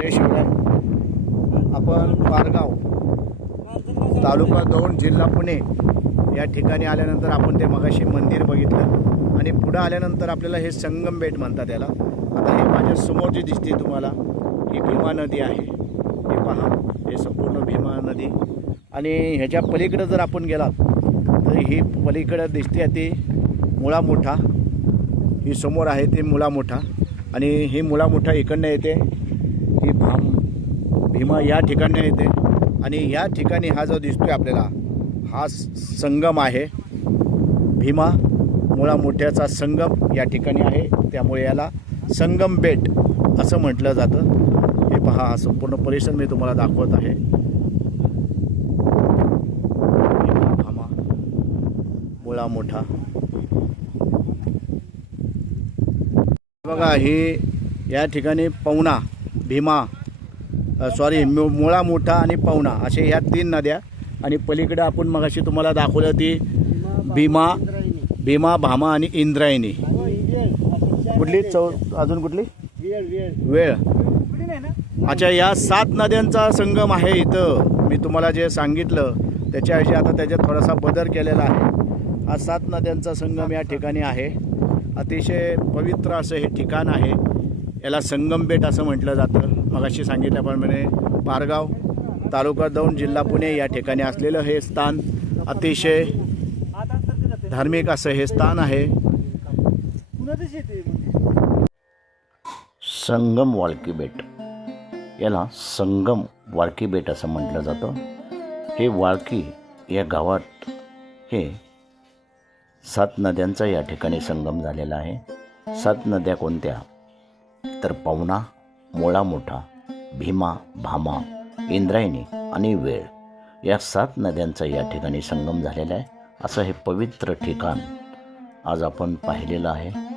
जय आपण पारगाव तालुका दौंड जिल्हा पुणे या ठिकाणी आल्यानंतर आपण ते मगाशी मंदिर बघितलं. आणि पुढं आल्यानंतर आपल्याला हे संगम बेट म्हणतात याला. आता हे माझ्यासमोर जी दिसते तुम्हाला ही भीमा नदी आहे. हे पहा हे संपूर्ण भीमा नदी. आणि ह्याच्या पलीकडं जर आपण गेलात तर ही पलीकडं दिसते ती मुळा मोठा ही समोर आहे ती मुळा मोठा आणि ही मुळा मोठा इकडनं येते. ही भाम भीमा या ठिकाणी येते. आणि या ठिकाणी हा जो दिसतोय आपल्याला हा संगम आहे. भीमा मुळा मोठ्याचा संगम या ठिकाणी आहे. त्यामुळे याला संगम बेट असं म्हटलं जातं. हे पहा हा संपूर्ण परिसर मी तुम्हाला दाखवत आहे. भीमा भामा मुळा मोठा. बघा हे या ठिकाणी पवना भीमा सॉरी मु- मुळा मोठा आणि पवना असे ह्या तीन नद्या. आणि पलीकडे आपण मगाशी तुम्हाला दाखवलं ती भीमा भीमा भामा आणि इंद्रायणी. कुठली चौ अजून कुठली? वेळ. अच्छा या सात नद्यांचा संगम आहे इथं. मी तुम्हाला जे सांगितलं त्याच्याऐवजी आता त्याच्यात थोडासा बदल केलेला आहे. हा सात नद्यांचा संगम या ठिकाणी आहे. अतिशय पवित्र असं हे ठिकाण आहे. याला संगम बेट असं म्हटलं जातं. मगाशी सांगितल्याप्रमाणे पारगाव तालुका दौंड जिल्हा पुणे या ठिकाणी असलेलं हे स्थान अतिशय धार्मिक असं हे स्थान आहे. संगम वाळकी बेट. याला संगम वाळकी बेट असं म्हटलं जातं. हे वाळकी या गावात हे सात नद्यांचा या ठिकाणी संगम झालेला आहे. सात नद्या कोणत्या? तर पवना मोळा मोठा भीमा भामा इंद्रायणी आणि वेळ या सात नद्यांचा या ठिकाणी संगम झालेला आहे. असं हे पवित्र ठिकाण आज आपण पाहिलेलं आहे.